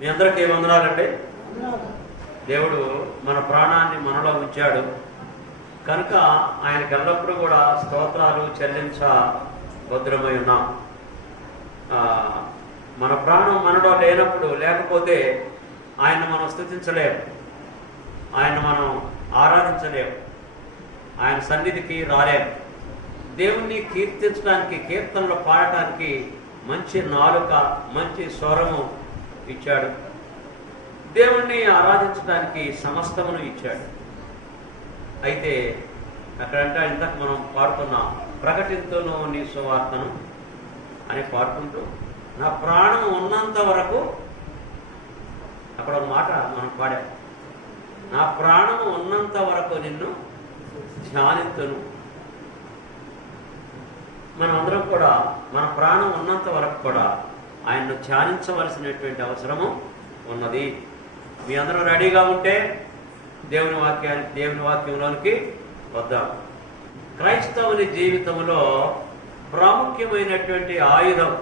మీ అందరికీ వందనాలండి. దేవుడు మన ప్రాణాన్ని మనలో ఉంచాడు కనుక ఆయనకి ఎల్లప్పుడూ కూడా స్తోత్రాలు చెల్లించ భద్రమై ఉన్నాం. మన ప్రాణం మనలో లేకపోతే ఆయన మనం స్తుతించలేము, ఆయన మనం ఆరాధించలేము, ఆయన సన్నిధికి రాలేము. దేవుణ్ణి కీర్తించడానికి, కీర్తనలు పాడటానికి మంచి నాలుక, మంచి స్వరము ఇచ్చాడు. దేవుణ్ణి ఆరాధించడానికి సమస్తమును ఇచ్చాడు. అయితే అక్కడంటే ఇంతకు మనం పాడుతున్నాం, ప్రకటింతును నీ సువార్తను అని పాడుకుంటూ నా ప్రాణం ఉన్నంత వరకు, అక్కడ ఒక మాట మనం పాడాం, నా ప్రాణం ఉన్నంత వరకు నిన్ను ధ్యానింతును. మనం అందరం కూడా మన ప్రాణం ఉన్నంత వరకు కూడా ఆయన్ను ధ్యానించవలసినటువంటి అవసరము ఉన్నది. మీ అందరూ రెడీగా ఉంటే దేవుని వాక్యంలోనికి వద్దాం. క్రైస్తవుని జీవితంలో ప్రాముఖ్యమైనటువంటి ఆయుధం,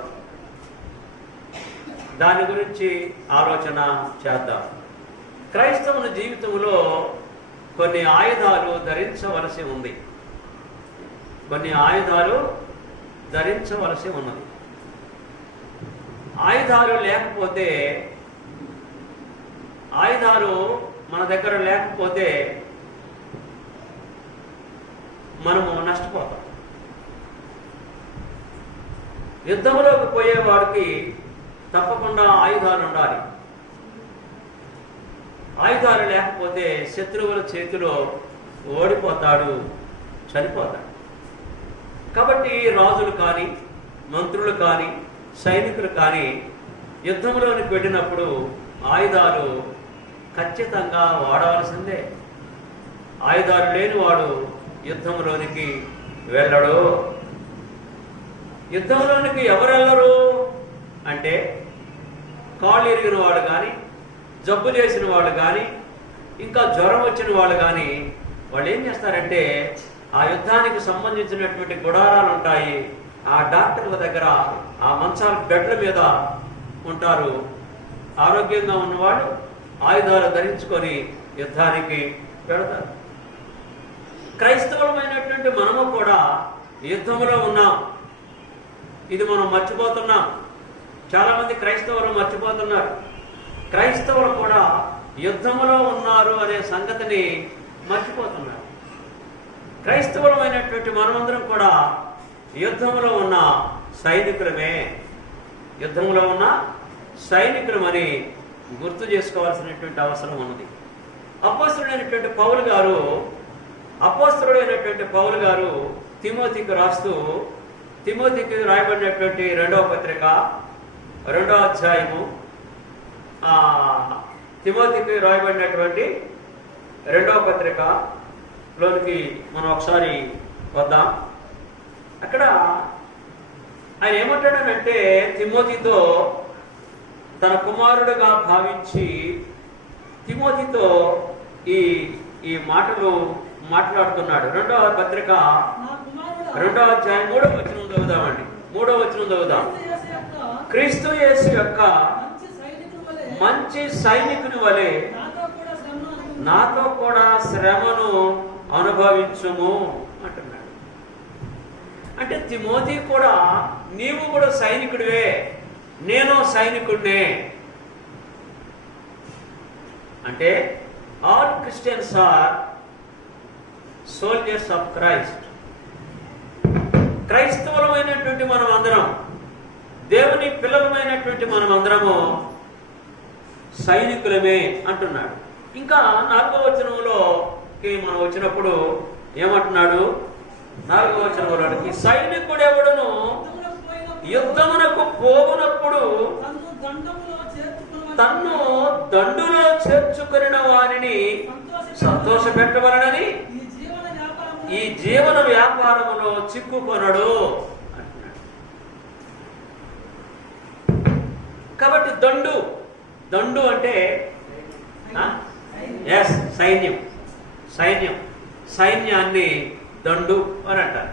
దాని గురించి ఆలోచన చేద్దాం. క్రైస్తవుని జీవితంలో కొన్ని ఆయుధాలు ధరించవలసి ఉంది, కొన్ని ఆయుధాలు ధరించవలసి ఉన్నది. ఆయుధాలు లేకపోతే, ఆయుధాలు మన దగ్గర లేకపోతే మనము నష్టపోతాం. యుద్ధంలోకి పోయేవాడికి తప్పకుండా ఆయుధాలు ఉండాలి. ఆయుధాలు లేకపోతే శత్రువుల చేతిలో ఓడిపోతాడు, చనిపోతాడు. కాబట్టి రాజులు కానీ, మంత్రులు కానీ, సైనికులు కానీ యుద్ధంలోనికి వెళ్ళినప్పుడు ఆయుధాలు ఖచ్చితంగా వాడవలసిందే. ఆయుధాలు లేనివాడు యుద్ధంలోనికి వెళ్ళడు. యుద్ధంలోనికి ఎవరు వెళ్ళరు అంటే, కాళ్ళు ఇరిగిన వాళ్ళు కానీ, జబ్బు చేసిన వాళ్ళు కానీ, ఇంకా జ్వరం వచ్చిన వాళ్ళు కానీ, వాళ్ళు ఏం చేస్తారంటే ఆ యుద్ధానికి సంబంధించినటువంటి గుడారాలు ఉంటాయి, ఆ డాక్టర్ల దగ్గర ఆ మంచాల బెడ్ల మీద ఉంటారు. ఆరోగ్యంగా ఉన్నవాళ్ళు ఆయుధాలు ధరించుకొని యుద్ధానికి పెడతారు. క్రైస్తవులమైనటువంటి మనము కూడా యుద్ధంలో ఉన్నాం. ఇది మనం మర్చిపోతున్నాం. చాలామంది క్రైస్తవులు మర్చిపోతున్నారు. క్రైస్తవులు కూడా యుద్ధంలో ఉన్నారు అనే సంగతిని మర్చిపోతున్నారు. క్రైస్తవులమైనటువంటి మనమందరం కూడా యుద్ధంలో ఉన్న సైనికులమే, యుద్ధంలో ఉన్న సైనికులమని గుర్తు చేసుకోవాల్సినటువంటి అవసరం ఉన్నది. అపోస్తలుడైనటువంటి పౌలు గారు తిమోతికి రాస్తూ, తిమోతికి రాయబడినటువంటి 2వ పత్రిక 2వ అధ్యాయము, తిమోతికి రాయబడినటువంటి 2వ పత్రికలోనికి మనం ఒకసారి వద్దాం. అక్కడ ఆయన ఏమంటాడనంటే, తిమోతితో తన కుమారుడుగా భావించి తిమోతితో ఈ మాటలు మాట్లాడుతున్నాడు. 2వ పత్రిక 2వ అధ్యాయం 3వ వచనం చదువుదామండి. 3వ వచనం చదువుదాం. క్రీస్తు యేసు యొక్క మంచి సైనికుని వలె నాతో కూడా శ్రమను అనుభవించుము అంటున్నాడు. అంటే తిమోతి కూడా, నీవు కూడా సైనికుడివే, నేను సైనికుడినే. అంటే all Christians are soldiers of Christ. క్రైస్తవులమైనటువంటి మనం అందరం, దేవుని పిల్లలమైనటువంటి మనం అందరము సైనికులమే అంటున్నాడు. ఇంకా 4వ వచనంలోకి మనం వచ్చినప్పుడు ఏమంటున్నాడు? 4వ వచనంలోకి, సైనికుడు ఎవడును యుద్ధమునకు పోవునప్పుడు తన్ను దండులో చేర్చుకున్న వారిని సంతోషపెట్టవలనని ఈ జీవన వ్యాపారములో చిక్కుకొనడు అంటున్నాడు. కాబట్టి దండు అంటే సైన్యాన్ని దండు అని అంటారు.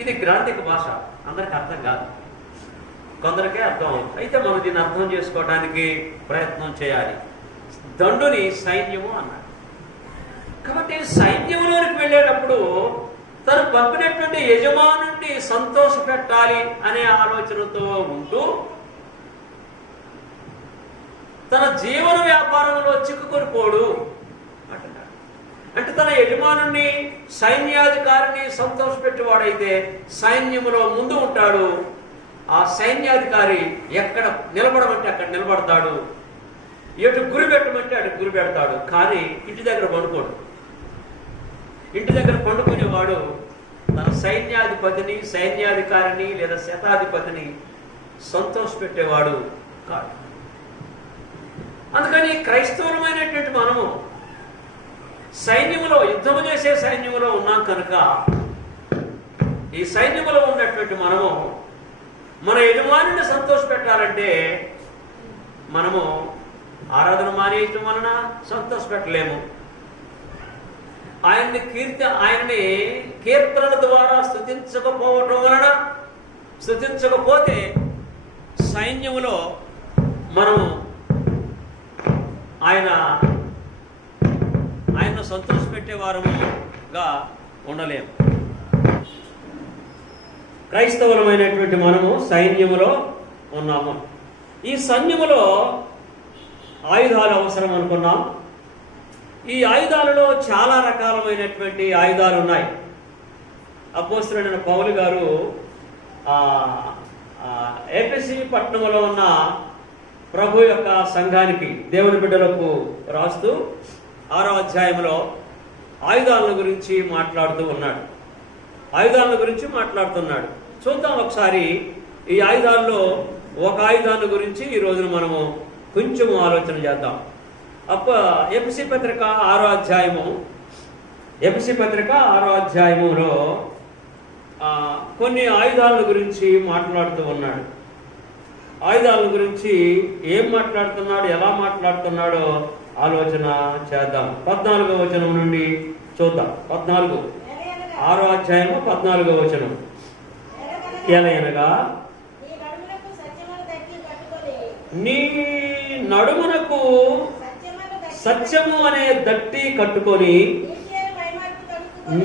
ఇది గ్రాంథిక భాష, అందరికి అర్థం కాదు. కొందరికే అర్థం అవుతుంది. అయితే మనం దీన్ని అర్థం చేసుకోవడానికి ప్రయత్నం చేయాలి. దండుని సైన్యము అన్నాడు. కాబట్టి సైన్యంలోనికి వెళ్ళేటప్పుడు తను పంపినటువంటి యజమానుడిని సంతోష పెట్టాలి అనే ఆలోచనతో ఉంటూ తన జీవన వ్యాపారంలో చిక్కుకొని పోడు అంటున్నాడు. అంటే తన యజమానుడిని సైన్యాధికారిని సంతోష పెట్టేవాడైతే సైన్యములో ముందు ఉంటాడు. ఆ సైన్యాధికారి ఎక్కడ నిలబడమంటే అక్కడ నిలబడతాడు, ఎటు గురి పెట్టమంటే అటు గురి పెడతాడు. కానీ ఇంటి దగ్గర పండుకోడు. ఇంటి దగ్గర పండుకునేవాడు తన సైన్యాధిపతిని, సైన్యాధికారిని లేదా శతాధిపతిని సంతోష పెట్టేవాడు కాదు. అందుకని క్రైస్తవులమైనటువంటి మనము సైన్యములో, యుద్ధము చేసే సైన్యములో ఉన్నాం కనుక ఈ సైన్యములో ఉన్నటువంటి మనము మన యజమానిని సంతోష పెట్టాలంటే మనము ఆరాధన మానేయటం వలన సంతోష పెట్టలేము. ఆయన్ని కీర్తనల ద్వారా స్తుతించకపోవటం వలన, స్తుతించకపోతే సైన్యములో మనము ఆయన్ను సంతోష పెట్టేవారముగా ఉండలేము. క్రైస్తవులమైనటువంటి మనము సైన్యములో ఉన్నాము. ఈ సైన్యములో ఆయుధాలు అవసరం అనుకున్నాం. ఈ ఆయుధాలలో చాలా రకాలమైనటువంటి ఆయుధాలు ఉన్నాయి. అపోస్తలుడైన పౌలు గారు ఏపీసీ పట్టణంలో ఉన్న ప్రభు యొక్క సంఘానికి, దేవుని బిడ్డలకు రాస్తూ 6వ అధ్యాయంలో ఆయుధాలను గురించి మాట్లాడుతున్నాడు. చూద్దాం ఒకసారి. ఈ ఆయుధాల్లో ఒక ఆయుధాన్ని గురించి ఈ రోజున మనము కొంచెం ఆలోచన చేద్దాం. ఎఫెసీ పత్రిక 6వ అధ్యాయములో కొన్ని ఆయుధాల గురించి మాట్లాడుతూ ఉన్నాడు. ఆయుధాల గురించి ఏం మాట్లాడుతున్నాడు, ఎలా మాట్లాడుతున్నాడో ఆలోచన చేద్దాం. 14వ వచనం నుండి చూద్దాం. 6వ అధ్యాయము 14వ వచనం. ఎలయనగా నీ నడుమునకు సత్యము అనే దట్టి కట్టుకొని,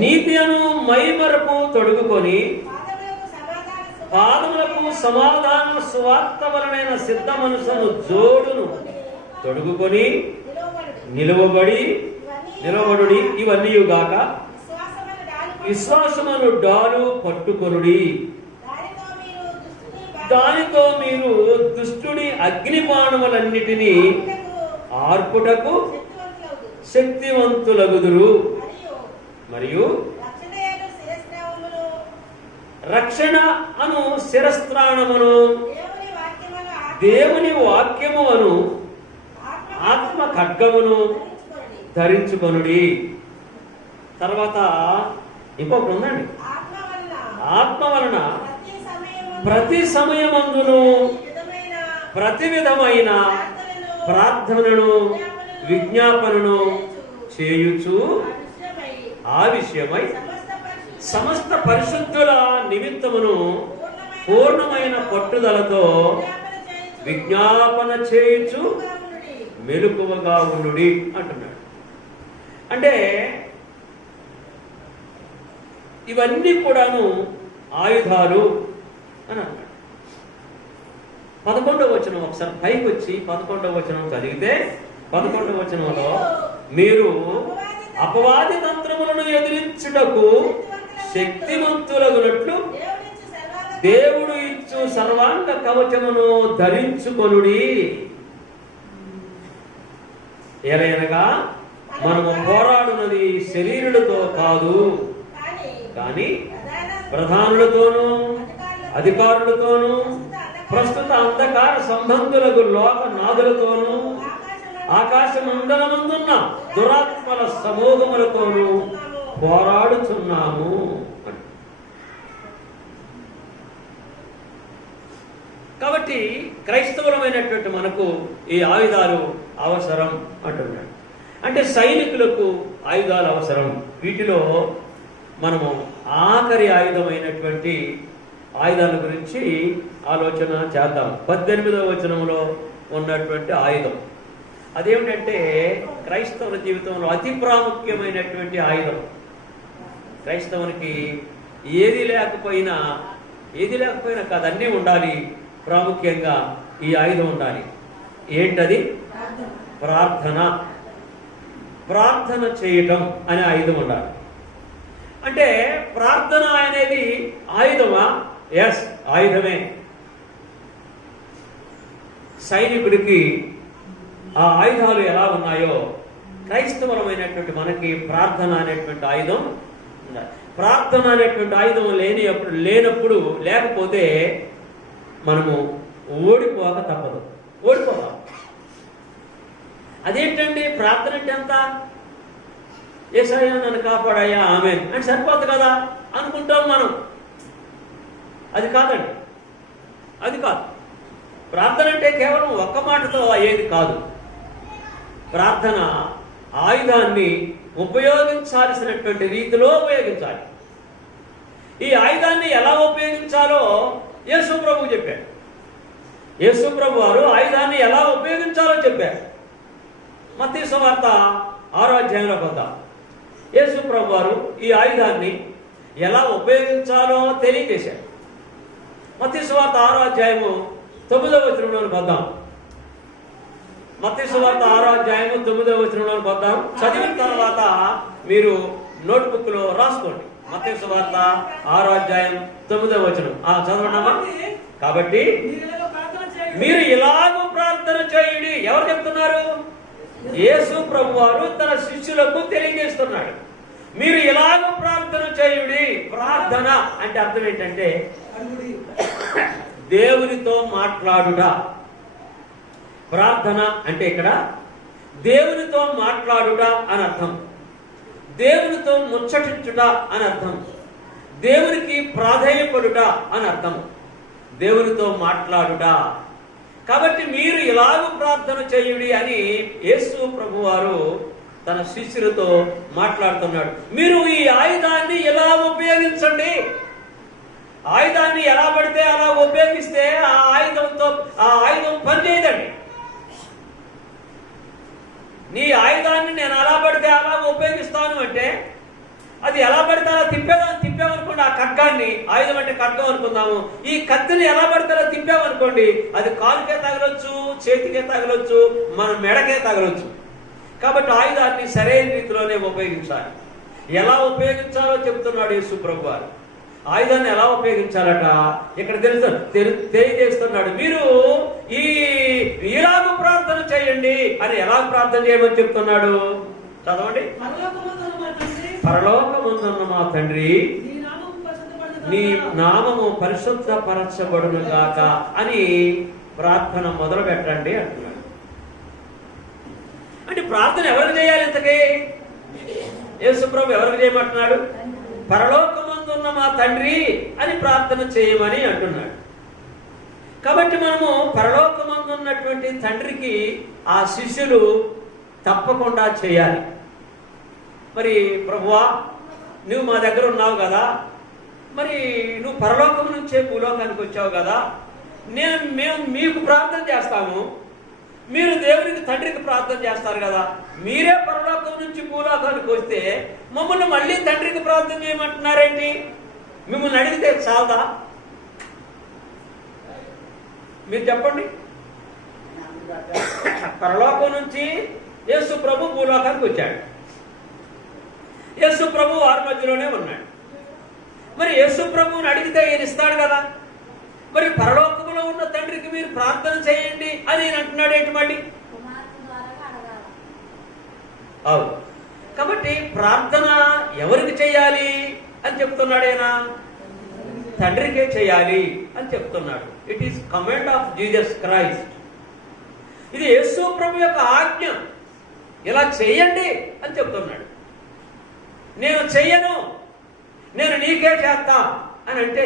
నీతి అను మైమరపు తొడుగుకొని, పాదములకు సమాధాన సువార్త వలనైన సిద్ధ మనసును జోడును తొడుగుకొని నిలవబడుడి. ఇవన్నీ గాక విశ్వాసమును డాలు పట్టుకొనుడి. దానితో మీరు దుష్టుడి అగ్నిబాణములన్నిటినీ ఆర్పుటకు శక్తివంతులగుదురు. మరియు రక్షణ అను శిరస్త్రాణమును, దేవుని వాక్యము అను ఆత్మ ఖడ్గమును ధరించుకొనుడి. తర్వాత ఇంకొకటి ఉందండి. ఆత్మ వలన ప్రతి సమయమందును ప్రతి విధమైన ప్రార్థనను విజ్ఞాపనను చేయుచు ఆ విషయమై సమస్త పరిశుద్ధుల నిమిత్తమును పూర్ణమైన పట్టుదలతో విజ్ఞాపన చేయుచు మెలకువగా ఉండుడి అంటున్నాడు. అంటే ఇవన్నీ కూడాను ఆయుధాలు అని అన్నాడు. 11వ వచనం ఒకసారి పైకి వచ్చి 11వ వచనం చదివితే, 11వ వచనంలో మీరు అపవాది తంత్రములను ఎదిరించుటకు శక్తివంతులగునట్లు దేవుడు ఇచ్చు సర్వాంగ కవచమును ధరించుకొనుడి. ఎలయనగా మనము పోరాడున్నది శరీరులతో కాదు, కానీ ప్రధానులతోనూ అధికారులతోనూ ప్రస్తుత అంధకార సంబంధులకు లోకనాథులతోనూ ఆకాశ మండలమందున్న దురాత్మల సమూహములతోనూ పోరాడుచున్నాము. కాబట్టి క్రైస్తవులమైనటువంటి మనకు ఈ ఆయుధాలు అవసరం అంటున్నాడు. అంటే సైనికులకు ఆయుధాలు అవసరం. వీటిలో మనము ఆఖరి ఆయుధమైనటువంటి ఆయుధాల గురించి ఆలోచన చేద్దాం. 18వ వచనంలో ఉన్నటువంటి ఆయుధం అదేమిటంటే క్రైస్తవుల జీవితంలో అతి ప్రాముఖ్యమైనటువంటి ఆయుధం. క్రైస్తవునికి ఏది లేకపోయినా కాదు, అన్నీ ఉండాలి. ప్రాముఖ్యంగా ఈ ఆయుధం ఉండాలి. ఏంటది? ప్రార్థన చేయటం అనే ఆయుధం ఉండాలి. అంటే ప్రార్థన అనేది ఆయుధమా? ఎస్, ఆయుధమే. సైనికుడికి ఆ ఆయుధాలు ఎలా ఉన్నాయో క్రైస్తవమైనటువంటి మనకి ప్రార్థన అనేటువంటి ఆయుధం ఉండాలి. ప్రార్థన అనేటువంటి ఆయుధం లేనప్పుడు లేకపోతే మనము ఓడిపోక తప్పదు. ఓడిపోవాలి. అదేంటండి ప్రార్థన అంటే ఎంత? యేసయ్యా నన్ను కాపాడయ్యా ఆమేన్ అంటే సరిపోదు కదా అనుకుంటాం మనం. అది కాదండి, అది కాదు. ప్రార్థన అంటే కేవలం ఒక్క మాటతో అయ్యేది కాదు. ప్రార్థన ఆయుధాన్ని ఉపయోగించాల్సినటువంటి రీతిలో ఉపయోగించాలి. ఈ ఆయుధాన్ని ఎలా ఉపయోగించాలో యేసు ప్రభు చెప్పాడు. యేసు ప్రభు వారు ఆయుధాన్ని ఎలా ఉపయోగించాలో చెప్పారు. మత్తయి సువార్త 6వ అధ్యాయంలో వద్దాం. యేసు ప్రభు వారు ఈ ఆయుధాన్ని ఎలా ఉపయోగించాలో తెలియజేశారు. మత్తయి సువార్త 6వ అధ్యాయము 9వ వచనంలోకి వద్దాం. మత్తయి సువార్త 6వ అధ్యాయము 9వ వచనంలోకి వద్దాం. చదివిన తర్వాత మీరు నోట్బుక్లో రాసుకోండి. మత్తయి సువార్త 6వ అధ్యాయం 9వ వచనం చదవండమ్మా. కాబట్టి మీరు ఇలాగూ ప్రార్థన చేయుడి. ఎవరు చెప్తున్నారు? యేసు ప్రభు వారు తన శిష్యులకు తెలియజేస్తున్నాడు. మీరు ఇలాగూ ప్రార్థన చేయుడి. ప్రార్థన అంటే అర్థం ఏంటంటే దేవునితో మాట్లాడుట. ప్రార్థన అంటే ఇక్కడ దేవునితో మాట్లాడుట అని అర్థం. దేవునితో ముచ్చటించుట అని అర్థం. దేవునికి ప్రాధేయపడుట అని అర్థం. దేవునితో మాట్లాడుట. కాబట్టి మీరు ఇలాగూ ప్రార్థన చేయుడి అని యేసు ప్రభువారు తన శిష్యులతో మాట్లాడుతున్నాడు. మీరు ఈ ఆయుధాన్ని ఎలా ఉపయోగించండి. ఆయుధాన్ని ఎలా పడితే అలా ఉపయోగిస్తే ఆ ఆయుధం పనిచేయదండి. నీ ఆయుధాన్ని నేను ఎలా పడితే అలా ఉపయోగిస్తాను అంటే అది ఎలా పడితే అలా తిప్పామనుకోండి. ఆ ఖడ్గాన్ని, ఆయుధం అంటే ఖడ్గం అనుకుందాము, ఈ కత్తిని ఎలా పడితే అలా తిప్పామనుకోండి, అది కాలుకే తగలొచ్చు, చేతికే తగలొచ్చు, మన మెడకే తగలొచ్చు. కాబట్టి ఆయుధాన్ని సరైన రీతిలోనే ఉపయోగించాలి. ఎలా ఉపయోగించాలో చెప్తున్నాడు యేసు ప్రభు వారు. ఆయుధాన్ని ఎలా ఉపయోగించాలట ఇక్కడ తెలియజేస్తున్నాడు. మీరు ఇలాగ ప్రార్థన చేయండి అని ఎలా ప్రార్థన చేయమని చెప్తున్నాడు. చదవండి. పరలోకమందున్న మా తండ్రి, నీ నామము పరిశుద్ధపరచబడును గాక అని ప్రార్థన మొదలు పెట్టండి అంటున్నాడు. అంటే ప్రార్థన ఎవరికి చేయాలి? ఇంతకీ యేసు ప్రభు ఎవరికి చేయమంటున్నాడు? పరలోకమందున్న మా తండ్రి అని ప్రార్థన చేయమని అంటున్నాడు. కాబట్టి మనము పరలోకమందున్నటువంటి తండ్రికి ఆ శిష్యులు తప్పకుండా చేయాలి. మరి ప్రభువా, నువ్వు మా దగ్గర ఉన్నావు కదా, మరి నువ్వు పరలోకం నుంచే భూలోకానికి వచ్చావు కదా, మేము మీకు ప్రార్థన చేస్తాము, మీరు దేవునికి తండ్రికి ప్రార్థన చేస్తారు కదా, మీరే పరలోకం నుంచి భూలోకానికి వస్తే మమ్మల్ని మళ్ళీ తండ్రికి ప్రార్థన చేయమంటున్నారేంటి? మిమ్మల్ని అడిగితే చాలదా? మీరు చెప్పండి. పరలోకం నుంచి యేసు ప్రభు భూలోకానికి వచ్చాడు. యేసు ప్రభు వారి మధ్యలోనే ఉన్నాడు. మరి యేసు ప్రభువుని అడిగితే ఈయన ఇస్తాడు కదా. మరి పరలోకములో ఉన్న తండ్రికి మీరు ప్రార్థన చేయండి అని నేను అంటున్నాడు ఏంటి మళ్ళీ? అవును. కాబట్టి ప్రార్థన ఎవరికి చేయాలి అని చెప్తున్నాడు ఆయన? తండ్రికే చేయాలి అని చెప్తున్నాడు. It is command of Jesus Christ. ఇది యేసు ప్రభు యొక్క ఆజ్ఞ. ఇలా చేయండి అని చెప్తున్నాడు. నేను చెయ్యను, నేను నీకే చేస్తా అని అంటే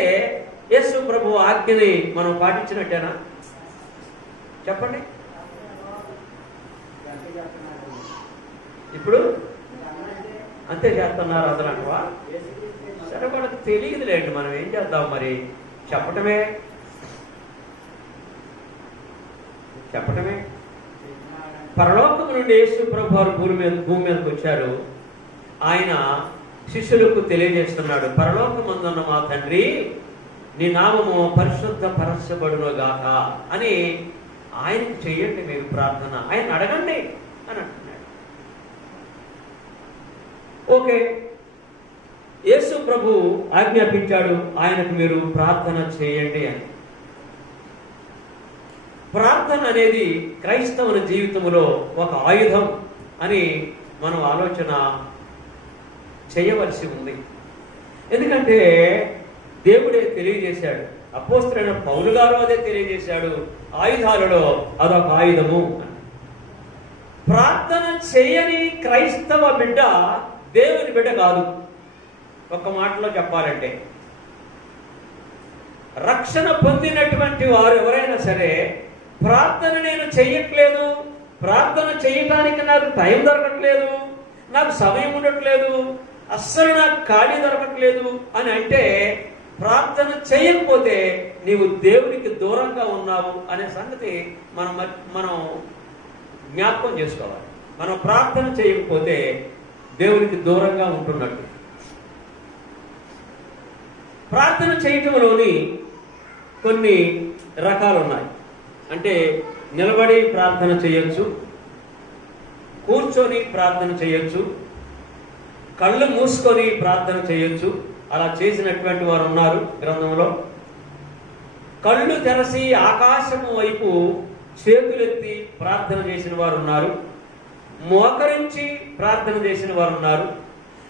యేసు ప్రభు ఆజ్ఞని మనం పాటించినట్టేనా? చెప్పండి. ఇప్పుడు అంతే చేస్తున్నారు అతను అంటవా? సరే, వాళ్ళకి తెలియదులేండి, మనం ఏం చేద్దాం. మరి చెప్పటమే. పరలోకము నుండి యేసు ప్రభు వారు భూమి మీదకి వచ్చారు. ఆయన శిష్యులకు తెలియజేస్తున్నాడు, పరలోకమందున్న మా తండ్రి, నీ నామము పరిశుద్ధ పరచబడునుగాక అని ఆయనకు చెయ్యండి మీరు ప్రార్థన, ఆయన అడగండి అని అంటున్నాడు. ఓకే, యేసు ప్రభు ఆజ్ఞాపించాడు ఆయనకు మీరు ప్రార్థన చేయండి అని. ప్రార్థన అనేది క్రైస్తవుని జీవితంలో ఒక ఆయుధం అని మనం ఆలోచన చేయవలసి ఉంది. ఎందుకంటే దేవుడే తెలియజేశాడు, అపోస్తలుడైన పౌలు గారు అదే తెలియజేశాడు, ఆయుధాలలో అదొక ఆయుధము. ప్రార్థన చేయని క్రైస్తవ బిడ్డ దేవుని బిడ్డ కాదు. ఒక మాటలో చెప్పాలంటే, రక్షణ పొందినటువంటి వారు ఎవరైనా సరే ప్రార్థన నేను చెయ్యట్లేదు, ప్రార్థన చేయటానికి నాకు టైం దొరకట్లేదు, నాకు సమయం ఉండట్లేదు, అస్సలు నాకు ఖాళీ దొరకట్లేదు అని అంటే, ప్రార్థన చేయకపోతే నీవు దేవునికి దూరంగా ఉన్నావు అనే సంగతి మనం జ్ఞాపకం చేసుకోవాలి. మనం ప్రార్థన చేయకపోతే దేవునికి దూరంగా ఉంటున్నట్టు. ప్రార్థన చేయటంలోని కొన్ని రకాలు ఉన్నాయి. అంటే నిలబడి ప్రార్థన చేయొచ్చు, కూర్చొని ప్రార్థన చేయొచ్చు, కళ్ళు మూసుకొని ప్రార్థన చేయొచ్చు. అలా చేసినటువంటి వారు ఉన్నారు గ్రంథంలో. కళ్ళు తెరసి ఆకాశము వైపు చేతులెత్తి ప్రార్థన చేసిన వారు ఉన్నారు, మోకరించి ప్రార్థన చేసిన వారు ఉన్నారు.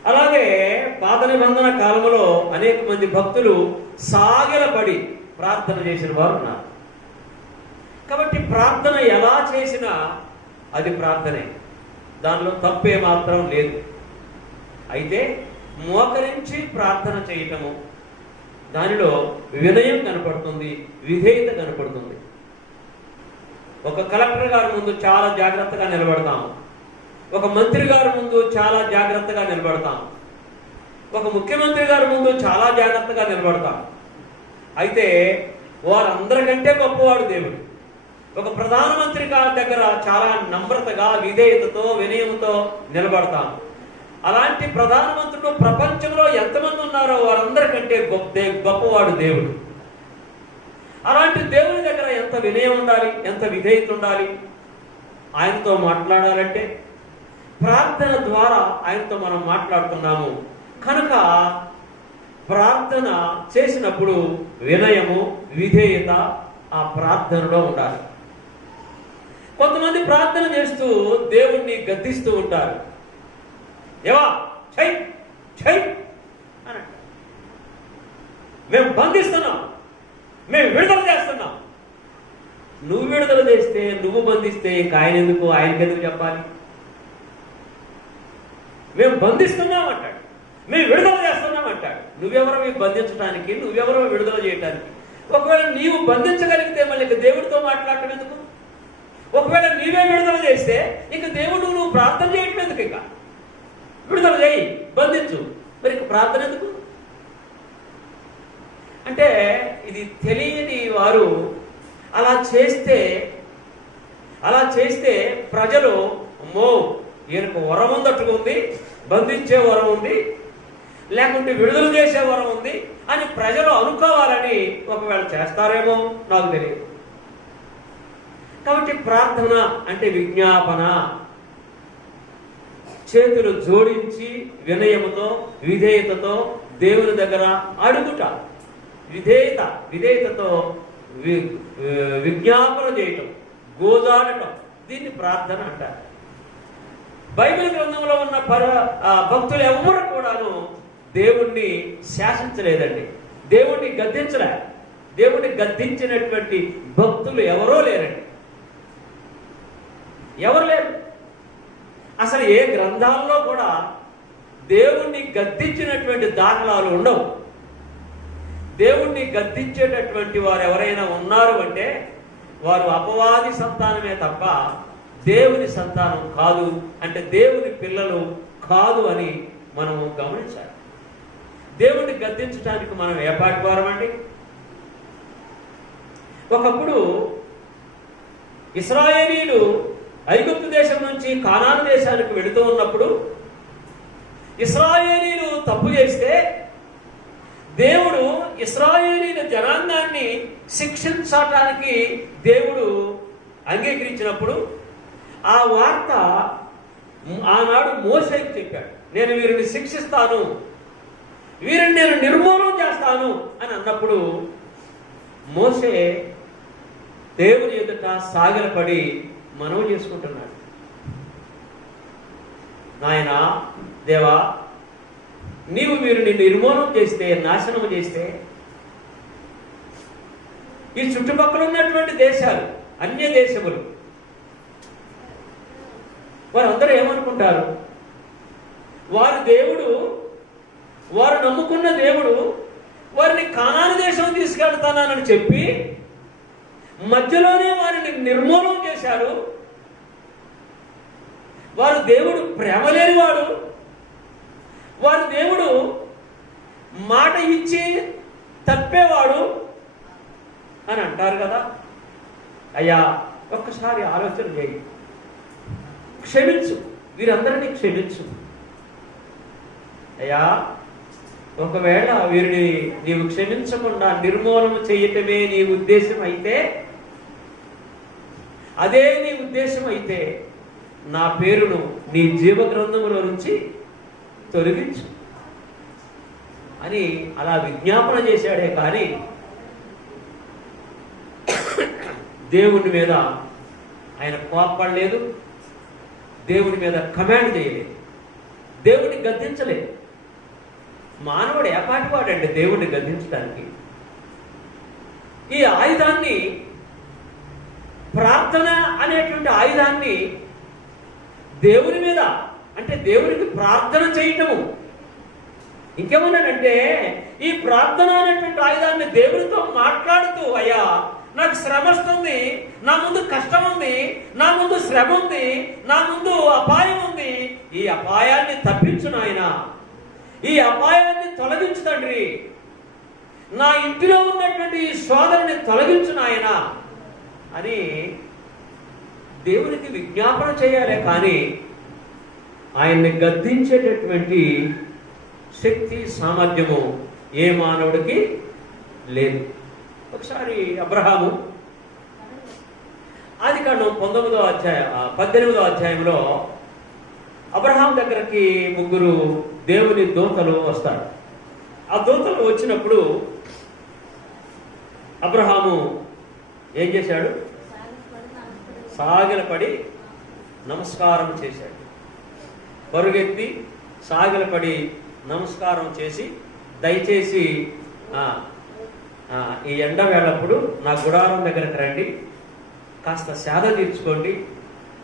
అలాగే పాత నిబంధన కాలంలో అనేక మంది భక్తులు సాగిలపడి ప్రార్థన చేసిన వారు ఉన్నారు. కాబట్టి ప్రార్థన ఎలా చేసినా అది ప్రార్థనే, దానిలో తప్పే మాత్రం లేదు. అయితే మోకరించి ప్రార్థన చేయటము, దానిలో వినయం కనపడుతుంది, విధేయత కనపడుతుంది. ఒక కలెక్టర్ గారి ముందు చాలా జాగ్రత్తగా నిలబడతాం, ఒక మంత్రి గారి ముందు చాలా జాగ్రత్తగా నిలబడతాం, ఒక ముఖ్యమంత్రి గారి ముందు చాలా జాగ్రత్తగా నిలబడతాం. అయితే వారందరికంటే గొప్పవాడు దేవుడు. ఒక ప్రధానమంత్రి గారి దగ్గర చాలా నమ్రతగా, విధేయతతో, వినయంతో నిలబడతాం. అలాంటి ప్రధానమంత్రులు ప్రపంచంలో ఎంతమంది ఉన్నారో వారందరికంటే గొప్పవాడు దేవుడు. అలాంటి దేవుని దగ్గర ఎంత వినయం ఉండాలి, ఎంత విధేయత ఉండాలి. ఆయనతో మాట్లాడాలంటే ప్రార్థన ద్వారా ఆయనతో మనం మాట్లాడుతున్నాము కనుక ప్రార్థన చేసినప్పుడు వినయము, విధేయత ఆ ప్రార్థనలో ఉండాలి. కొంతమంది ప్రార్థన చేస్తూ దేవుణ్ణి గద్దిస్తూ ఉంటారు. ఏవా ఛై ఛై అని అంటారు. మేము బంధిస్తున్నాం, మేము విడుదల చేస్తున్నాం. నువ్వు విడుదల చేస్తే, నువ్వు బంధిస్తే ఇంకా ఆయనకెందుకు చెప్పాలి? మేము బంధిస్తున్నాం అంటాడు, మేము విడుదల చేస్తున్నాం అంటాడు. నువ్వెవరో బంధించడానికి, నువ్వెవరో విడుదల చేయడానికి? ఒకవేళ నీవు బంధించగలిగితే మళ్ళీ ఇక దేవుడితో మాట్లాడటం ఎందుకు? ఒకవేళ నీవే విడుదల చేస్తే ఇక దేవుడు నువ్వు ప్రార్థన చేయటం ఎందుకు? ఇక విడుదల చేయి, బంధించు, మరి ఇక ప్రార్థన ఎందుకు? అంటే ఇది తెలియని వారు అలా చేస్తే ప్రజలు అమ్మో ఈయనకు వరం ఉందట్టుకుంది, బంధించే వరం ఉంది, లేకుంటే విడుదల చేసే వరం ఉంది అని ప్రజలు అనుకోవాలని ఒకవేళ చేస్తారేమో నాకు తెలియదు. కాబట్టి ప్రార్థన అంటే విజ్ఞాపన, చేతులు జోడించి వినయముతో, విధేయతతో దేవుని దగ్గర అడుగుట, విధేయతతో విజ్ఞాపన చేయటం, గోజాడటం, దీన్ని ప్రార్థన అంటారు. బైబిల్ గ్రంథంలో ఉన్న భక్తులు ఎవరు కూడాను దేవుణ్ణి శాసించలేదండి, దేవుణ్ణి గద్దించలే. దేవుణ్ణి గద్దించినటువంటి భక్తులు ఎవరో లేరండి, ఎవరు లేరు. అసలు ఏ గ్రంథాల్లో కూడా దేవుణ్ణి గద్దించినటువంటి దాఖలాలు ఉండవు. దేవుణ్ణి గద్దించేటటువంటి వారు ఎవరైనా ఉన్నారు అంటే వారు అపవాది సంతానమే తప్ప దేవుని సంతానం కాదు, అంటే దేవుని పిల్లలు కాదు అని మనము గమనించాలి. దేవుణ్ణి గద్దించడానికి మనం ఏపాటి వారం అండి? ఒకప్పుడు ఇశ్రాయేలీలు ఐగుప్తు దేశం నుంచి కానాను దేశానికి వెళుతూ ఉన్నప్పుడు ఇశ్రాయేలీలు తప్పు చేస్తే దేవుడు ఇశ్రాయేలీల జనాంగాన్ని శిక్షించటానికి దేవుడు అంగీకరించినప్పుడు ఆ వార్త ఆనాడు మోషేకి చెప్పాడు. నేను వీరిని శిక్షిస్తాను, వీరిని నేను నిర్మూలన చేస్తాను అని అన్నప్పుడు మోషే దేవుని ఎదుట సాగిలపడి మనవి చేసుకుంటున్నాడు. నాయనా, దేవా, నీవు వీరిని నిర్మూలన చేస్తే, నాశనం చేస్తే ఈ చుట్టుపక్కల ఉన్నటువంటి దేశాలు, అన్య దేశములు, వారందరూ ఏమనుకుంటారు? వారి దేవుడు, వారు నమ్ముకున్న దేవుడు వారిని కానాను దేశం తీసుకెళ్తానని చెప్పి మధ్యలోనే వారిని నిర్మూలన చేశారు. వారి దేవుడు ప్రేమ లేనివాడు, వారి దేవుడు మాట ఇచ్చి తప్పేవాడు అని అంటారు కదా. అయ్యా, ఒక్కసారి ఆలోచన చేయి. క్షమించు, వీరందరినీ క్షమించు అయ్యా. ఒకవేళ వీరిని నీవు క్షమించకుండా నిర్మూలన చేయటమే నీ ఉద్దేశం అయితే, అదే నీ ఉద్దేశం అయితే నా పేరును నీ జీవ గ్రంథములో నుంచి తొలగించు అని అలా విజ్ఞాపన చేశాడే కానీ దేవుని మీద ఆయన కోప్పడలేదు, దేవుని మీద కమాండ్ చేయలేదు, దేవుని గద్దించలేదు. మానవుడు ఏపాటివాడండి దేవుణ్ణి గద్దించడానికి? ఈ ఆయుధాన్ని, ప్రార్థన అనేటువంటి ఆయుధాన్ని దేవుని మీద, అంటే దేవునికి ప్రార్థన చేయటము, ఇంకేమన్నాడంటే ఈ ప్రార్థన అనేటువంటి ఆయుధాన్ని దేవునితో మాట్లాడుతూ, అయ్యా నాకు శ్రమ వస్తుంది, నా ముందు కష్టం ఉంది, నా ముందు శ్రమ ఉంది, నా ముందు అపాయం ఉంది, ఈ అపాయాన్ని తప్పించు నాయన, ఈ అపాయాన్ని తొలగించు తండ్రి, నా ఇంటిలో ఉన్నటువంటి ఈ సోదరుని తొలగించు నాయన అని దేవునికి విజ్ఞాపన చేయాలి. కానీ ఆయన్ని గద్దించేటటువంటి శక్తి, సామర్థ్యము ఏ మానవుడికి లేదు. ఒకసారి అబ్రహాము ఆదికాండం 18వ అధ్యాయంలో అబ్రహాం దగ్గరికి ముగ్గురు దేవుని దూతలు వస్తారు. ఆ దూతలు వచ్చినప్పుడు అబ్రహాము ఏం చేశాడు? సాగిలపడి నమస్కారం చేశాడు. పరుగెత్తి సాగిలపడి నమస్కారం చేసి, దయచేసి ఈ ఎండ వేళప్పుడు నా గుడారం దగ్గరకు రండి, కాస్త సేద తీర్చుకోండి,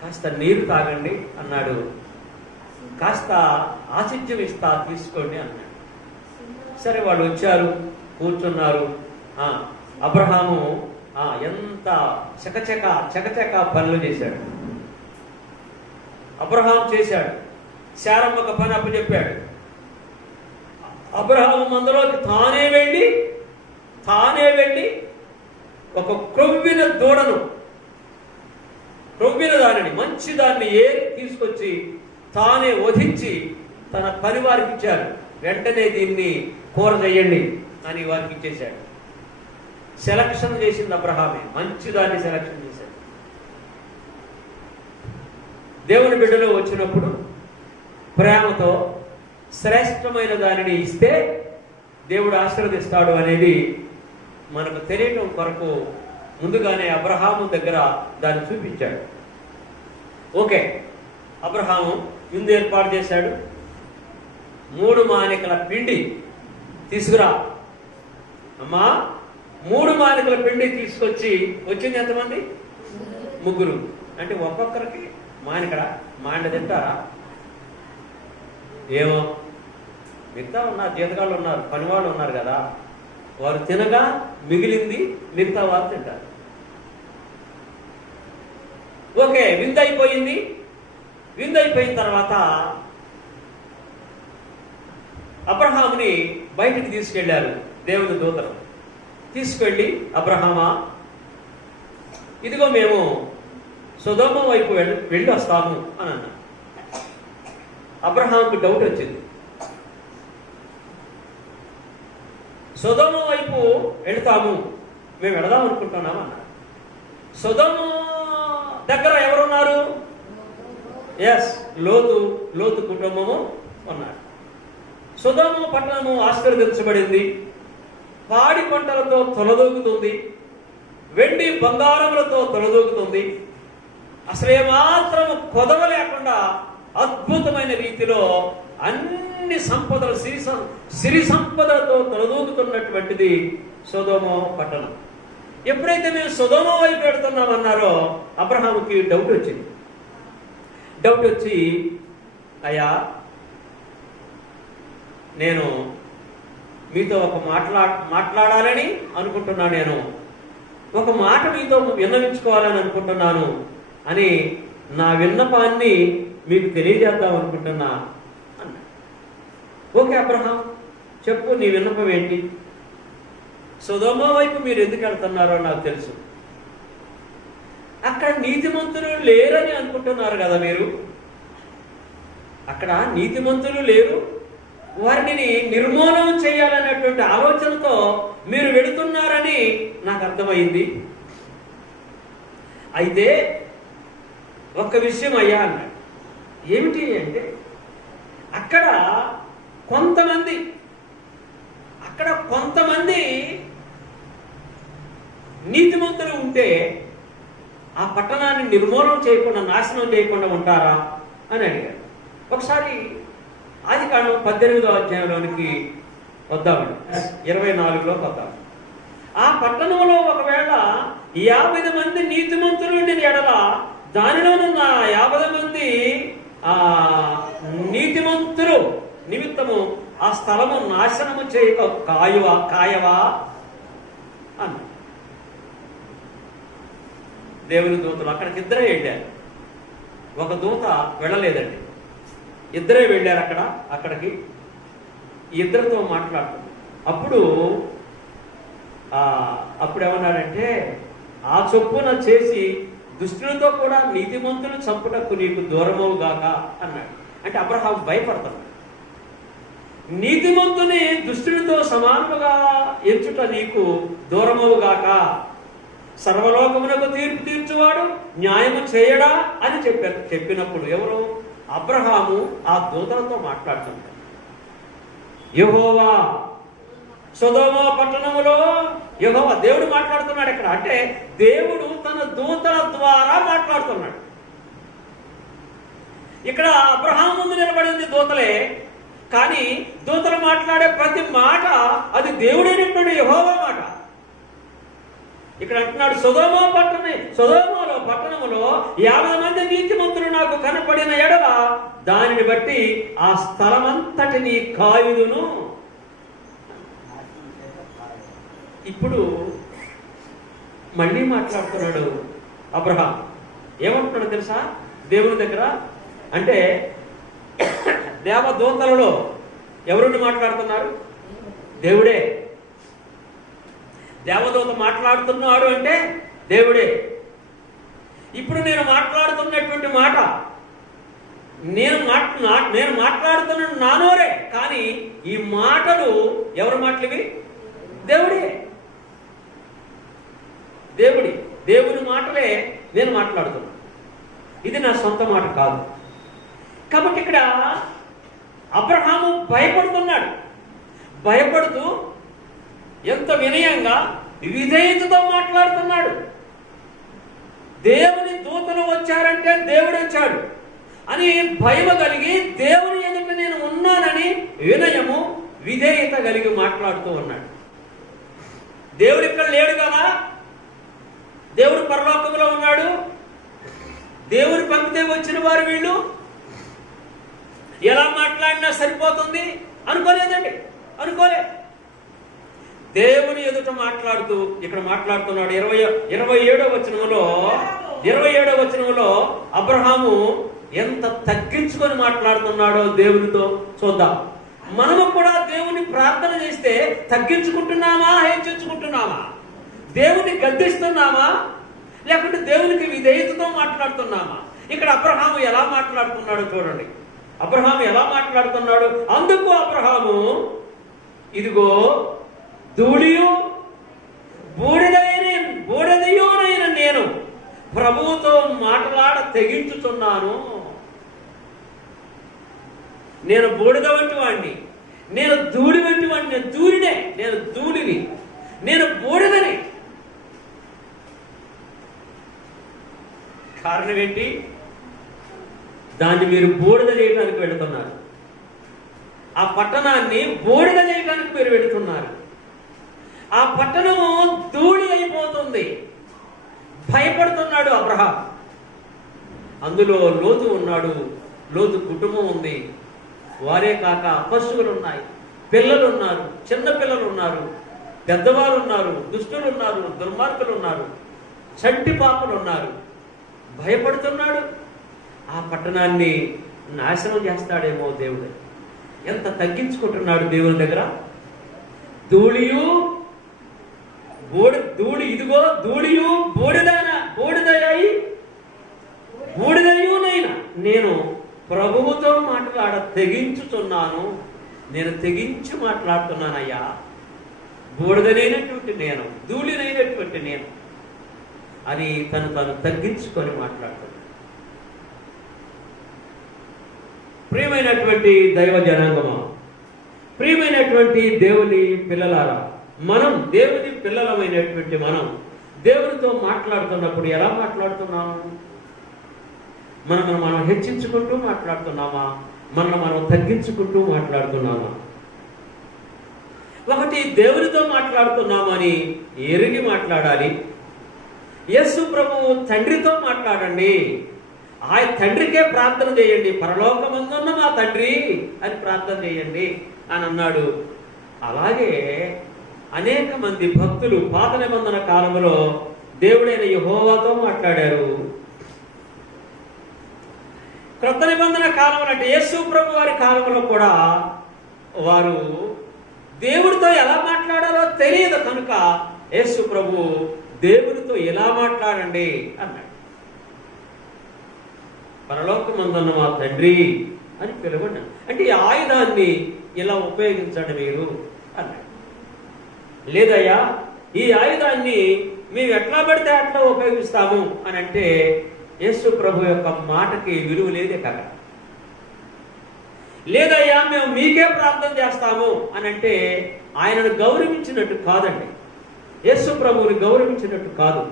కాస్త నీరు తాగండి అన్నాడు. కాస్త ఆతిథ్యం ఇస్తా, తీసుకోండి అన్నాడు. సరే, వాళ్ళు వచ్చారు, కూర్చున్నారు. అబ్రహాము ఎంత చకచక పనులు చేశాడు. అబ్రహాం చేశాడు. శారమ్మకు పని అప్పచెప్పాడు. అబ్రహాము మందలోకి తానే వెళ్ళి ఒక క్రొవ్విన దూడను, క్రొవ్విన దానిని, మంచి దాన్ని తీసుకొచ్చి తానే వధించి తన పని వారికి ఇచ్చారు. వెంటనే దీన్ని కూర చేయండి అని వారికి ఇచ్చేశాడు. సెలక్షన్ చేసింది అబ్రహామే, మంచిదాన్ని సెలక్షన్ చేశాడు. దేవుని బిడ్డలో వచ్చినప్పుడు ప్రేమతో శ్రేష్టమైన దానిని ఇస్తే దేవుడు ఆశీర్వదిస్తాడు అనేది మనకు తెలియటం కొరకు ముందుగానే అబ్రహాము దగ్గర దాన్ని చూపించాడు. ఓకే, అబ్రహాము విందు ఏర్పాటు చేశాడు. 3 మానికల పిండి తీసుకురా అమ్మా. 3 మానికల పిండి తీసుకొచ్చి, వచ్చింది ఎంతమంది? 3. అంటే ఒక్కొక్కరికి మాండ తింటారా? ఏమో, మిగతా ఉన్నారు, జీతగాళ్ళు ఉన్నారు, పనివాళ్ళు ఉన్నారు కదా, వారు తినగా మిగిలింది మిగతా వారు తింటారు. ఓకే, విందు అయిపోయింది. విందు అయిపోయిన తర్వాత అబ్రహాముని బయటికి తీసుకెళ్లారు దేవుని దూతలు. తీసుకెళ్ళి, అబ్రహామా, ఇదిగో మేము సొదొమ వైపు వెళ్ళి వస్తాము అని అన్నారు. అబ్రహాంకు డౌట్ వచ్చింది. సొదొమ వైపు వెళ్తాము, మేము వెళదాం అనుకుంటున్నాం అన్నారు. సొదొమ దగ్గర ఎవరున్నారు? ఎస్, లోతు కుటుంబము ఉన్నారు. సొదొమ పట్టణము ఆశీర్వదించబడింది, పాడి పంటలతో తొలదూగుతుంది, వెండి బంగారములతో తొలదూగుతుంది. అసలు ఏమాత్రం కొదవ లేకుండా అద్భుతమైన రీతిలో అన్ని సంపదలు సిరి సంపదలతో తొలదూగుతున్నటువంటిది సొదొమ పట్టణం. ఎప్పుడైతే మేము సొదొమ వైపు పెడుతున్నామన్నారో అబ్రహాముకి డౌట్ వచ్చింది. డౌట్ వచ్చి, అయ్యా నేను మీతో ఒక మాట్లాడాలని అనుకుంటున్నా, నేను ఒక మాట మీతో విన్నవించుకోవాలని అనుకుంటున్నాను అని నా విన్నపాన్ని మీకు తెలియజేద్దాం అనుకుంటున్నా అన్నా. ఓకే అబ్రహాం, చెప్పు, నీ విన్నపం ఏంటి? సొదొమ వైపు మీరు ఎందుకు వెళ్తున్నారో నాకు తెలుసు. అక్కడ నీతిమంతులు లేరని అనుకుంటున్నారు కదా మీరు. అక్కడ నీతిమంతులు లేరు, వారిని నిర్మూలన చేయాలనేటువంటి ఆలోచనతో మీరు వెళుతున్నారని నాకు అర్థమైంది. అయితే ఒక్క విషయం అయ్యా అన్నాడు. ఏమిటి అంటే, అక్కడ కొంతమంది నీతిమంతులు ఉంటే ఆ పట్టణాన్ని నిర్మూలన చేయకుండా, నాశనం చేయకుండా ఉంటారా అని అడిగాడు. ఒకసారి ఆదికాండం 18వ అధ్యాయంలోనికి వద్దామండి, 24లోకి వద్దాం. ఆ పట్టణంలో ఒకవేళ 50 మంది నీతిమంతులు ఎడల దానిలోనున్న 50 మంది నీతిమంతులు నిమిత్తము ఆ స్థలము నాశనము చేయక కాయవా అన్న. దేవుని దూతలు అక్కడికి ఇద్దరే వెళ్ళారు, ఒక దూత వెళ్ళలేదండి. ఇద్దరే వెళ్ళారు అక్కడికి ఇద్దరితో మాట్లాడుతుంది. అప్పుడు ఏమన్నాడంటే, ఆ చొప్పున చేసి దుష్టులతో కూడా నీతిమంతులు చంపుటకు నీకు దూరమవుగాక అన్నాడు. అంటే అబ్రహాం భయపడతాడు. నీతిమంతుని దుష్టునితో సమానముగా ఎంచుట నీకు దూరమవుగాక, సర్వలోకమునకు తీర్పు తీర్చువాడు న్యాయము చేయడా అని చెప్పినప్పుడు ఎవరు? అబ్రహాము ఆ దూతలతో మాట్లాడుతున్నాడు. యెహోవా సొదొమ పట్టణములో యెహోవా దేవుడు మాట్లాడుతున్నాడు ఇక్కడ. అంటే దేవుడు తన దూతల ద్వారా మాట్లాడుతున్నాడు. ఇక్కడ అబ్రహాము ముందు నిలబడింది దూతలే, కానీ దూతలు మాట్లాడే ప్రతి మాట అది దేవుడైనటువంటి యెహోవా మాట. ఇక్కడ అంటున్నాడు, సొదొమలో పట్టణములో 50 మంది నీతిమంతులు నాకు కనపడిన ఎడల దానిని బట్టి ఆ స్థలమంతటిని కాయుదును. ఇప్పుడు మళ్ళీ మాట్లాడుతున్నాడు అబ్రహాం. ఏమంటున్నాడు తెలుసా దేవుని దగ్గర? అంటే దేవదూతలలో ఎవరుండి మాట్లాడుతున్నారు? దేవుడే. దేవదూత మాట్లాడుతున్నాడు అంటే దేవుడే. ఇప్పుడు నేను మాట్లాడుతున్నటువంటి మాట, నేను మాట్లాడుతున్న నానోరే, కానీ ఈ మాటలు ఎవరి మాటలు? దేవుని మాటలే నేను మాట్లాడుతున్నా. ఇది నా సొంత మాట కాదు. కాబట్టి ఇక్కడ అబ్రహాము భయపడుతున్నాడు. భయపడుతూ ఎంత వినయంగా విధేయతతో మాట్లాడుతున్నాడు. దేవుని దూతలు వచ్చారంటే దేవుడు వచ్చాడు అని భయం కలిగి దేవుని ఎదుట నేను ఉన్నానని వినయము విధేయత కలిగి మాట్లాడుతూ ఉన్నాడు. దేవుడు ఇక్కడ లేడు కదా, దేవుడు పరలోకంలో ఉన్నాడు, దేవుడు పంపితే వచ్చిన వారు వీళ్ళు, ఎలా మాట్లాడినా సరిపోతుంది అనుకోలేదండి. దేవుని ఎదుట మాట్లాడుతూ ఇక్కడ మాట్లాడుతున్నాడు. 27వ వచనంలో అబ్రహాము ఎంత తగ్గించుకొని మాట్లాడుతున్నాడో దేవునితో చూద్దాం. మనము కూడా దేవుని ప్రార్థన చేస్తే తగ్గించుకుంటున్నామా, హెచ్చించుకుంటున్నామా? దేవుని గద్దిస్తున్నామా లేకుంటే దేవునికి విధేయతతో మాట్లాడుతున్నామా? ఇక్కడ అబ్రహాము ఎలా మాట్లాడుతున్నాడో చూడండి. అబ్రహాము ఎలా మాట్లాడుతున్నాడు? అందుకు అబ్రహాము, ఇదిగో ధూళియు బూడిదయునైన నేను ప్రభువుతో మాట్లాడ తెగించుచున్నాను. నేను బూడిద వంటి వాడిని, నేను ధూళి వంటి వాడిని, నేను ధూళినే, నేను ధూళిని, నేను బూడిదని. కారణం ఏంటి? దాన్ని మీరు బూడిద చేయడానికి వెళుతున్నారు. ఆ పట్టణాన్ని బూడిద చేయడానికి మీరు వెళుతున్నారు. ఆ పట్టణము ధూళి అయిపోతుంది. భయపడుతున్నాడు అబ్రహాం. అందులో లోతు ఉన్నాడు, లోతు కుటుంబం ఉంది. వారే కాక పశువులు ఉన్నాయి, పిల్లలు ఉన్నారు, చిన్న పిల్లలు ఉన్నారు, పెద్దవారు ఉన్నారు, దుష్టులు ఉన్నారు, దుర్మార్గులు ఉన్నారు, చంటి పాపలు ఉన్నారు. భయపడుతున్నాడు. ఆ పట్టణాన్ని నాశనం చేస్తాడేమో దేవుడు. ఎంత తగ్గించుకుంటున్నాడు దేవుని దగ్గర. ఇదిగో ధూళియు బూడిదయునైనా నేను ప్రభువుతో మాట్లాడ తెగించుతున్నాను. నేను తెగించి మాట్లాడుతున్నానయ్యా. బూడిదనైనటువంటి నేను, ధూళినైనటువంటి నేను అని తను తగ్గించుకొని మాట్లాడుతున్నాను. ప్రియమైనటువంటి దైవ జనాంగమా, ప్రియమైనటువంటి దేవుని పిల్లలారా, మనం దేవుని పిల్లలమైనటువంటి మనం దేవునితో మాట్లాడుతున్నప్పుడు ఎలా మాట్లాడుతున్నాము? మనం హెచ్చించుకుంటూ మాట్లాడుతున్నామా? మనం తగ్గించుకుంటూ మాట్లాడుతున్నామా? ఒకటి, దేవునితో మాట్లాడుతున్నామని ఎరిగి మాట్లాడాలి. యేసు ప్రభువు తండ్రితో మాట్లాడండి. ఆయన తండ్రికే ప్రార్థన చేయండి. పరలోకమందున్న మా తండ్రి అని ప్రార్థన చేయండి అని అన్నాడు. అలాగే అనేక మంది భక్తులు పాత నిబంధన కాలంలో దేవుడైన యెహోవాతో మాట్లాడారు. క్రొత్త నిబంధన కాలంలో అంటే యేసు ప్రభు వారి కాలంలో కూడా వారు దేవుడితో ఎలా మాట్లాడాలో తెలియదు కనుక యేసు ప్రభు దేవుడితో ఎలా మాట్లాడండి అన్నాడు. పరలోకమందున్న మా తండ్రి అని పిలవన్నాడు. అంటే ఈ ఆయుధాన్ని ఇలా ఉపయోగించండి మీరు అన్నాడు. లేదయ్యా, ఈ ఆయుధాన్ని మేము ఎట్లా పడితే అట్లా ఉపయోగిస్తాము అని అంటే యేసు ప్రభు యొక్క మాటకి విలువ లేదే కదా. లేదయ్యా, మేము మీకే ప్రార్థన చేస్తాము అని అంటే ఆయనను గౌరవించినట్టు కాదండి. యేసు ప్రభువుని గౌరవించినట్టు కాదు.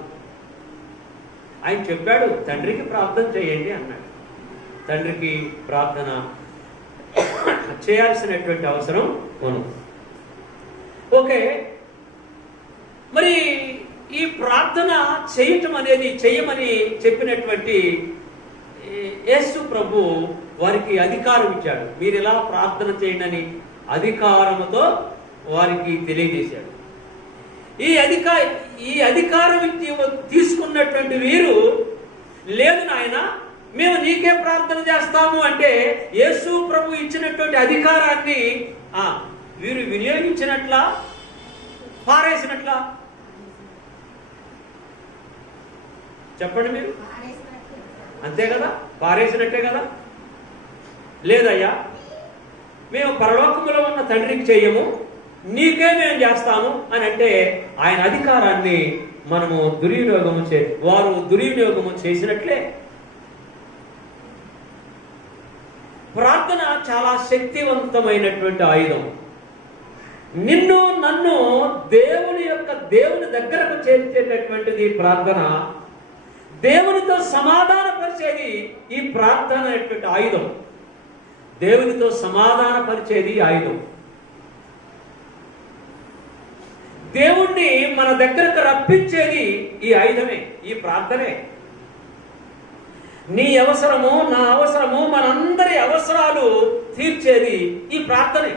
ఆయన చెప్పాడు, తండ్రికి ప్రార్థన చేయండి అన్నాడు. తండ్రికి ప్రార్థన చేయాల్సినటువంటి అవసరం ఉంది. ఓకే, మరి ఈ ప్రార్థన చేయమని చెప్పినటువంటి యేసు ప్రభు వారికి అధికారం ఇచ్చాడు. మీరు ఇలా ప్రార్థన చేయండి అని అధికారముతో వారికి తెలియజేశాడు. ఈ అధికారం తీసుకున్నటువంటి వీరు, లేదు నాయన మేము నీకే ప్రార్థన చేస్తాము అంటే యేసు ప్రభు ఇచ్చినటువంటి అధికారాన్ని వీరు వినియోగించినట్లా, పారేసినట్లా? చెప్పండి మీరు. అంతే కదా, పారేసినట్టే కదా. లేదయ్యా, మేము పరలోకములో ఉన్న తండ్రికి చెయ్యము, నీకే మేము చేస్తాము అని అంటే ఆయన అధికారాన్ని మనము వారు దుర్వినియోగము చేసినట్లే. ప్రార్థన చాలా శక్తివంతమైనటువంటి ఆయుధం. నిన్ను నన్ను దేవుని దగ్గరకు చేర్చేటటువంటిది ప్రార్థన. దేవునితో సమాధానపరిచేది ఈ ప్రార్థన అనేటువంటి ఆయుధం. దేవునితో సమాధానపరిచేది ఆయుధం. దేవుణ్ణి మన దగ్గరకు రప్పించేది ఈ ఆయుధమే, ఈ ప్రార్థనే. నీ అవసరము, నా అవసరము, మనందరి అవసరాలు తీర్చేది ఈ ప్రార్థనే.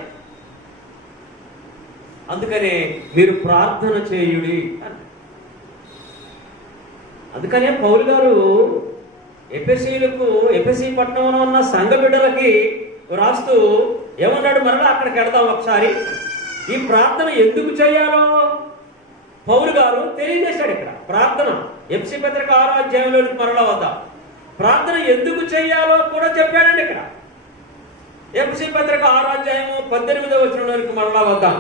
అందుకనే మీరు ప్రార్థన చేయుడి అని. అందుకనే పౌలు గారు ఎఫెసీ పట్టణంలో ఉన్న సంఘ బిడ్డలకి రాస్తూ ఏమన్నాడు? మరలా అక్కడికి వెళదాం ఒకసారి. ఈ ప్రార్థన ఎందుకు చేయాలో పౌలు గారు తెలియజేశాడు. ఇక్కడ ప్రార్థన ఎఫెసీ పత్రిక 6వ అధ్యాయంలోకి మరలా వద్దాం. ప్రార్థన ఎందుకు చేయాలో కూడా చెప్పాడండి ఇక్కడ. ఎఫెసీ పత్రిక 6వ అధ్యాయము 18వ వచనంలోకి మరలా వద్దాం.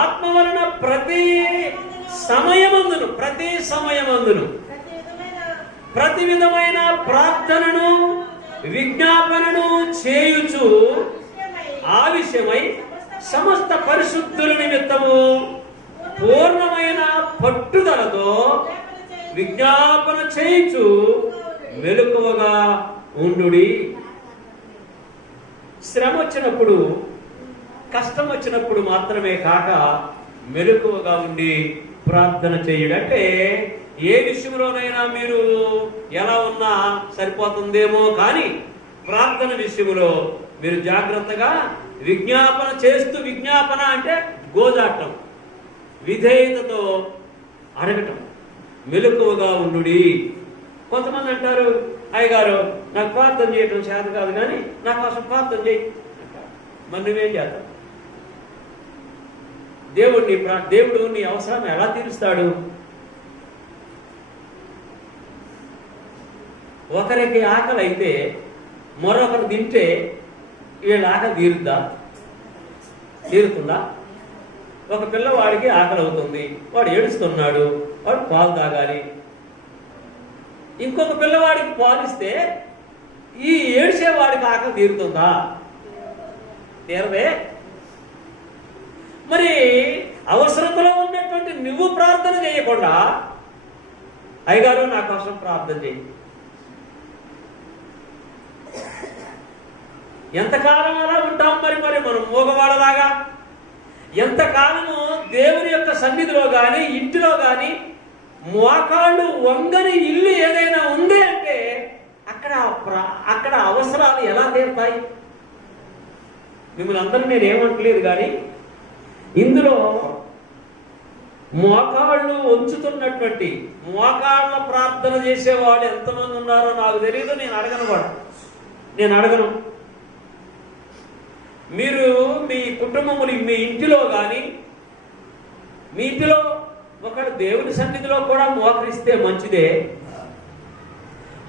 ఆత్మ వలన ప్రతి సమయమందును ప్రతి విధమైన ప్రార్థనను విజ్ఞాపనను చేయుచు ఆ విషయమై సమస్త పరిశుద్ధుల నిమిత్తము పూర్ణమైన పట్టుదలతో విజ్ఞాపన చేయుచు మెలకువగా ఉండుడి. శ్రమ వచ్చినప్పుడు, కష్టం వచ్చినప్పుడు మాత్రమే కాక మెలకువగా ఉండి ప్రార్థన చేయుడు. అంటే ఏ విషయంలోనైనా మీరు ఎలా ఉన్నా సరిపోతుందేమో కానీ ప్రార్థన విషయంలో మీరు జాగ్రత్తగా విజ్ఞాపన చేస్తూ, విజ్ఞాపన అంటే గోజాటం, విధేయతతో అడగటం, మెలకువగా ఉండుడి. కొంతమంది అంటారు, అయ్యగారు నాకు ప్రార్థన చేయటం చేత కాదు కానీ నా కోసం ప్రార్థన చేయి అంటారు. మరి నువ్వేం చేస్తావు? దేవుడు నీ అవసరాన్ని ఎలా తీరుస్తాడు? ఒకరికి ఆకలి అయితే మరొకరు తింటే వీళ్ళ ఆకలి తీరుతుందా? ఒక పిల్లవాడికి ఆకలి అవుతుంది, వాడు ఏడుస్తున్నాడు, వాడు పాలు తాగాలి. ఇంకొక పిల్లవాడికి పాలిస్తే ఈ ఏడ్చేవాడికి ఆకలి తీరుతుందా? తీరదే. మరి అవసరతలో ఉన్నటువంటి నువ్వు ప్రార్థన చేయకుండా అయ్యగారు నా కోసం ప్రార్థన చేయి. ఎంతకాలం అలా ఉంటాం? మరి మనం మూగవాడలాగా ఎంతకాలము దేవుని యొక్క సన్నిధిలో కానీ ఇంటిలో కానీ మోకాళ్ళు వంగని ఇల్లు ఏదైనా ఉంది అంటే అక్కడ అవసరాలు ఎలా తీరుతాయి? మిమ్మల్ని అందరూ నేను ఏమంటలేదు కానీ ఇందులో మోకాళ్ళు ఉంచుతున్నటువంటి మోకాళ్ళ ప్రార్థన చేసేవాళ్ళు ఎంతమంది ఉన్నారో నాకు తెలియదు. నేను అడగను. మీరు మీ కుటుంబములు, మీ ఇంటిలో కానీ మీ ఇంటిలో ఒకడు దేవుని సన్నిధిలో కూడా మోకరిస్తే మంచిదే.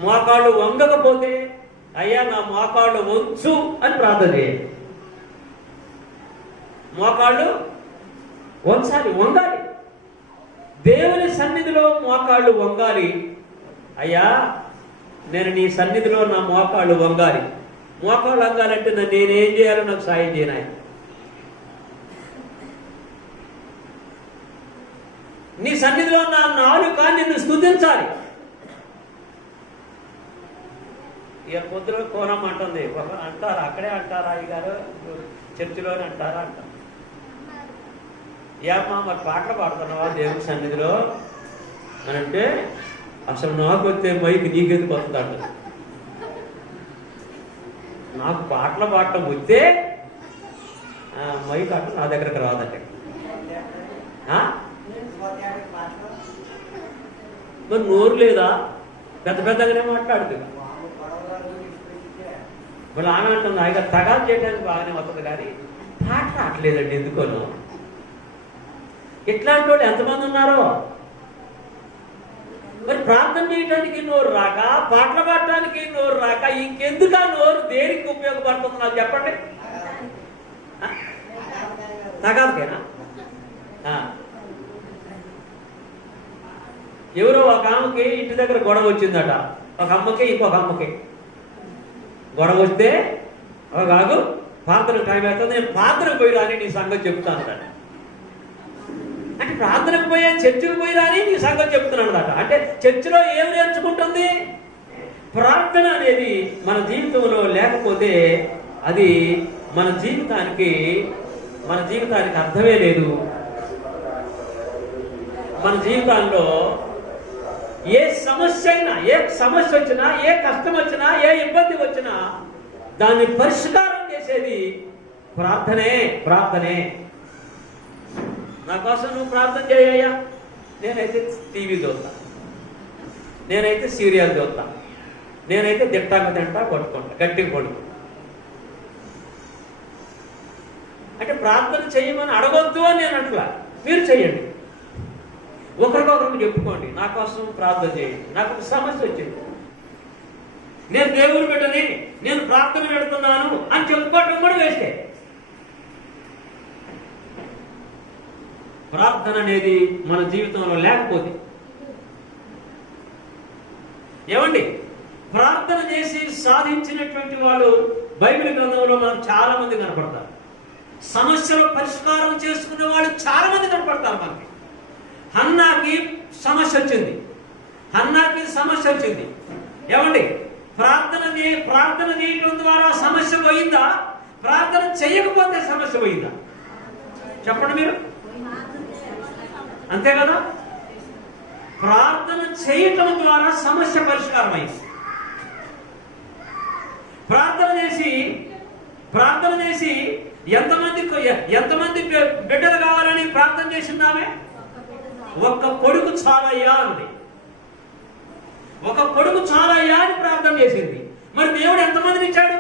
మోకాళ్ళు వంగకపోతే అయ్యా నా మోకాళ్ళు వంచు అని ప్రార్థన చేయాలి. మోకాళ్ళు వంగాలి. దేవుని సన్నిధిలో మోకాళ్ళు వంగాలి. అయ్యా నేను నీ సన్నిధిలో నా మోకాళ్ళు వంగాలి. మోకాళ్ళు వంగాలంటే నేనేం చేయాలో నాకు సాయం చేయను. నీ సన్నిధిలో నా నాలుక నిన్ను స్తుతించాలి. ఇక పొద్దున కోరం అంటుంది. అంటారా? అక్కడే అంటారా? అయ్యగారు చర్చిలోనే అంటారా అంటారు. ఏమ్మా మరి పాటలు పాడుతున్నావా దేవుని సన్నిధిలో అని అంటే అసలు నాకు వస్తే మైకి నీకెందుకు వస్తుంది అంటుంది. నాకు పాటలు పాడటం వస్తే మైక్ అంట నా దగ్గరకు రాదంటే మరి నోరు లేదా? పెద్దగానే మాట్లాడుతుంది. వాళ్ళు ఆమె అంటుంది ఆయన తగాదు చేయడానికి బాగానే వస్తుంది కానీ పాట రావట్లేదండి ఎందుకోను. ఇట్లాంటి వాళ్ళు ఎంతమంది ఉన్నారో. మరి ప్రార్థన చేయడానికి నోరు రాక, పాటలు పాడటానికి నోరు రాక ఇంకెందుకు ఆ నోరు దేనికి ఉపయోగపడుతుంది నాకు చెప్పండి. తగాదుకేనా? ఎవరో ఒక ఆమెకి ఇంటి దగ్గర గొడవ వచ్చిందట. ఒక అమ్మకి ఇంకొక అమ్మకి గొడవ వస్తే కాదు ప్రార్థనకు టైం అవుతుంది, నేను ప్రార్థనకు పోయి రాని నీ సంగతి చెప్తాను అట. అంటే ప్రార్థనకు పోయే చర్చికి పోయి రాని నీ సంగతి చెప్తున్నాను అట. అంటే చర్చిలో ఏం నేర్చుకుంటుంది? ప్రార్థన అనేది మన జీవితంలో లేకపోతే అది మన జీవితానికి అర్థమే లేదు. మన జీవితాల్లో ఏ సమస్య వచ్చినా, ఏ కష్టం వచ్చినా, ఏ ఇబ్బంది వచ్చినా దాన్ని పరిష్కారం చేసేది ప్రార్థనే. నా కోసం నువ్వు ప్రార్థన చేయ్యా. నేనైతే టీవీ చూస్తా, నేనైతే సీరియల్ చూస్తా, నేనైతే తింటా కొట్టుకుంటా, గట్టిగా కొడుకు. అంటే ప్రార్థన చేయమని అడగొద్దు అని నేను అంటలా. మీరు చెయ్యండి. ఒకరికొకరికి చెప్పుకోండి, నా కోసం ప్రార్థన చేయండి, నాకు ఒక సమస్య వచ్చింది, నేను దేవుని బిడ్డని, నేను ప్రార్థన పెడుతున్నాను అని చెప్పుకోవటం కూడా వేస్తే. ప్రార్థన అనేది మన జీవితంలో లేకపోతే ఏమండి, ప్రార్థన చేసి సాధించినటువంటి వాళ్ళు బైబిల్ గ్రంథంలో మనకు చాలా మంది కనపడతారు. సమస్యలు పరిష్కారం చేసుకునే వాళ్ళు చాలా మంది కనపడతారు మనకి. హన్నాకి సమస్య వచ్చింది. ఏమండి, ప్రార్థన చేయడం ద్వారా సమస్య పోయిందా? ప్రార్థన చేయకపోతే సమస్య పోయిందా? చెప్పండి మీరు. అంతే కదా? ప్రార్థన చేయటం ద్వారా సమస్య పరిష్కారం అయింది. ప్రార్థన చేసి ఎంతమంది బిడ్డలు కావాలని ప్రార్థన చేసిందామే? ఒక్క కొడుకు చాలయ్యా అంది. ఒక కొడుకు చాలయ్యా అని ప్రార్థన చేసింది. మరి దేవుడు ఎంతమందిని ఇచ్చాడు?